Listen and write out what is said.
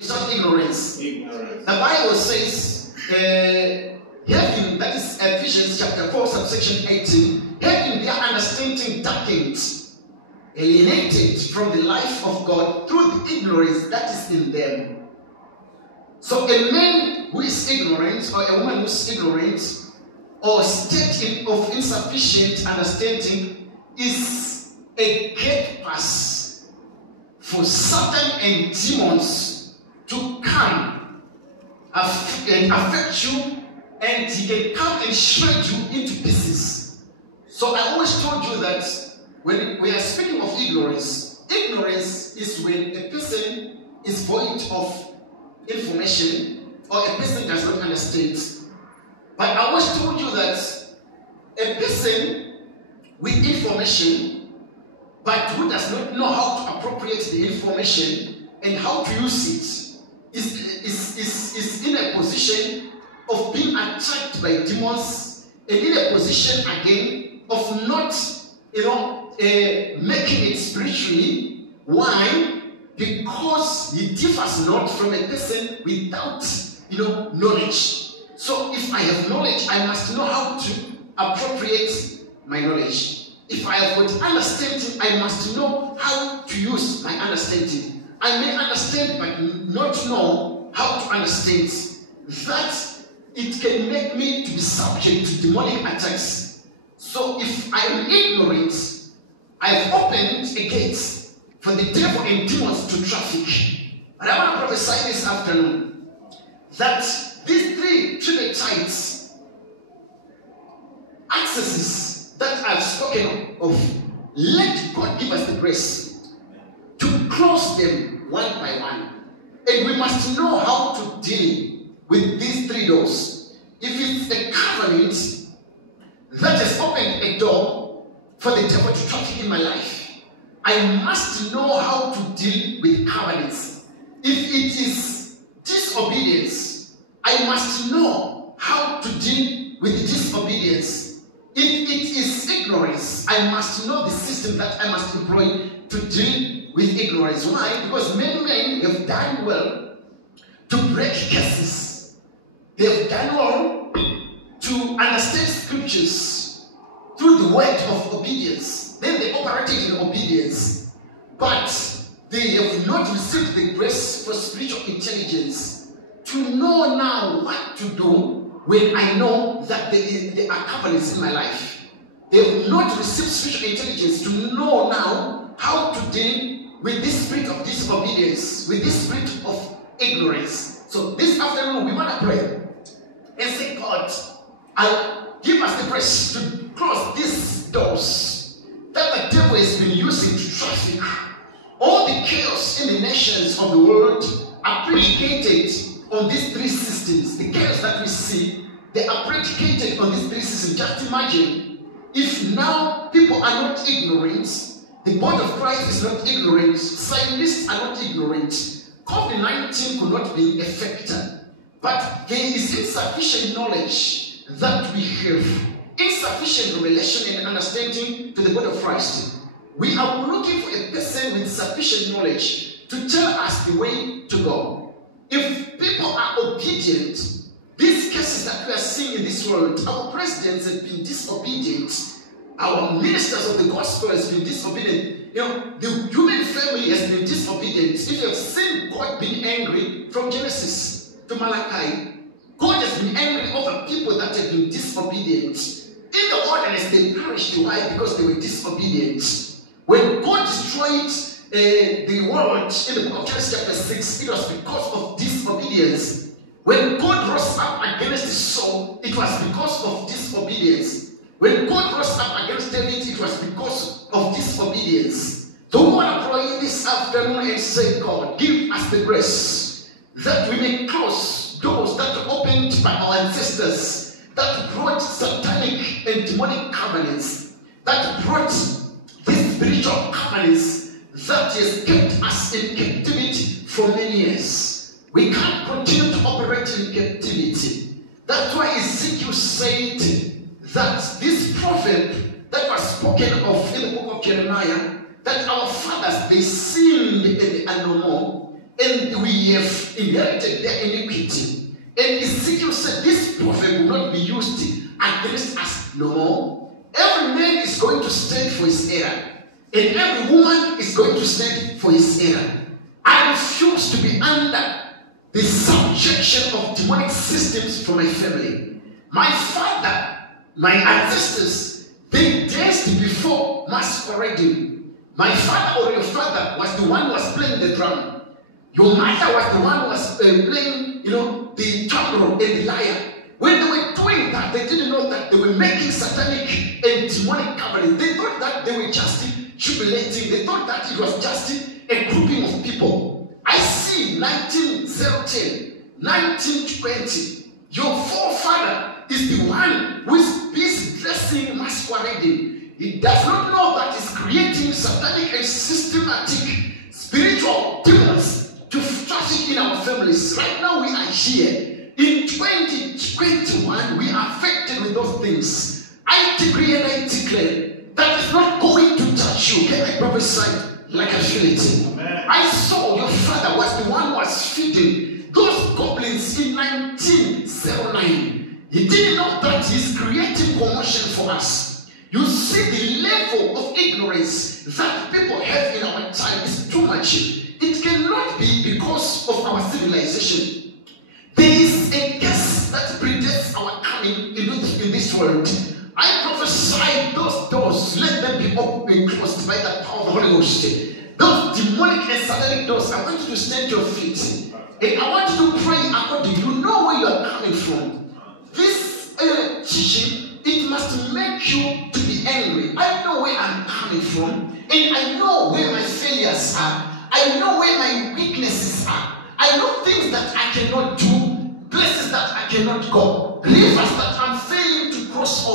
It's not ignorance. Ignorance. The Bible says, having, that is Ephesians chapter 4, subsection 18, having their understanding darkened, alienated from the life of God through the ignorance that is in them. So a man who is ignorant, or a woman who is ignorant, or state of insufficient understanding, is a gate pass for Satan and demons to come and affect you, and he can come and shred you into pieces. So I always told you that when we are speaking of ignorance, ignorance is when a person is void of information or a person does not understand. But I always told you that a person with information but who does not know how to appropriate the information and how to use it is in a position of being attacked by demons, and in a position again of not, making it spiritually. Why? Because he differs not from a person without, knowledge. So if I have knowledge, I must know how to appropriate my knowledge. If I have got understanding, I must know how to use my understanding. I may understand but not know how to understand. That it can make me to be subject to demonic attacks. So if I am ignorant, I have opened a gate for the devil and demons to traffic. But I want to prophesy this afternoon that these three tripartites accesses that I've spoken of, let God give us the grace to close them one by one. And we must know how to deal with these three doors. If it's a covenant that has opened a door for the devil to traffic in my life, I must know how to deal with covenants. If it is disobedience, I must know how to deal with disobedience. If it is ignorance, I must know the system that I must employ to deal with ignorance. Why? Because many men have done well to break cases. They have done well to understand scriptures through the word of obedience. Then they operated in obedience. But they have not received the grace for spiritual intelligence to know now what to do when I know that there are covenants in my life. They have not received spiritual intelligence to know now how to deal with this spirit of disobedience, with this spirit of ignorance. So this afternoon we want to pray and say, God, give us the grace to close these doors that the devil has been using to traffic. All the chaos in the nations of the world are predicated on these three systems. The chaos that we see, they are predicated on these three systems. Just imagine if now people are not ignorant, the body of Christ is not ignorant, scientists are not ignorant, COVID-19 could not be a factor. But there is insufficient knowledge that we have, insufficient revelation and understanding to the body of Christ. We are looking for a person with sufficient knowledge to tell us the way to go. If people are obedient, these cases that we are seeing in this world, our presidents have been disobedient, our ministers of the gospel has been disobedient, the human family has been disobedient. If you have seen God being angry from Genesis to Malachi, God has been angry over people that have been disobedient. In the wilderness, they perished. Why? Because they were disobedient. When God destroyed the world in the book of Genesis chapter 6, it was because of disobedience. When God rose up against Saul, it was because of disobedience. When God rose up against David, it was because of disobedience. So we want to pray this afternoon and say, God, give us the grace that we may close doors that were opened by our ancestors, that brought satanic and demonic covenants, that brought these spiritual covenants that has kept us in captivity for many years. We can't continue to operate in captivity. That's why Ezekiel said that this proverb that was spoken of in the book of Jeremiah, that our fathers, they sinned and they are no more. and we have inherited their iniquity. And Ezekiel said, this prophet will not be used against us no more. Every man is going to stand for his error, and every woman is going to stand for his error. I refuse to be under the subjection of demonic systems for my family. My father, my ancestors, they danced before masquerading. My father or your father was the one who was playing the drum. Your mother was the one who was playing, the tambourine and the lyre. When they were doing that, they didn't know that they were making satanic and demonic covenant. They thought that they were just jubilating. They thought that it was just a grouping of people. I see 1910, 1920. Your forefather is the one who is busy dressing, masquerading. He does not know that he's creating satanic and systematic spiritual demons to traffic in our families. Right now we are here. In 2021, we are affected with those things. I decree and I declare that is not going to touch you. Can I prophesy like I feel it? Amen. I saw your father was the one who was feeding those goblins in 1909. He didn't know that he's creating commotion for us. You see the level of ignorance that people have in our time is too much. It cannot be because of our civilization. There is a curse that predates our coming in this world. I prophesy those doors, let them be open and closed by the power of the Holy Ghost. Those demonic and satanic doors, I want you to stand to your feet. And I want you to pray according. You know where you are coming from. This teaching, it must make you to be angry. I know where I'm coming from. And I know where my failures are. I know where my weaknesses are. I know things that I cannot do, places that I cannot go, rivers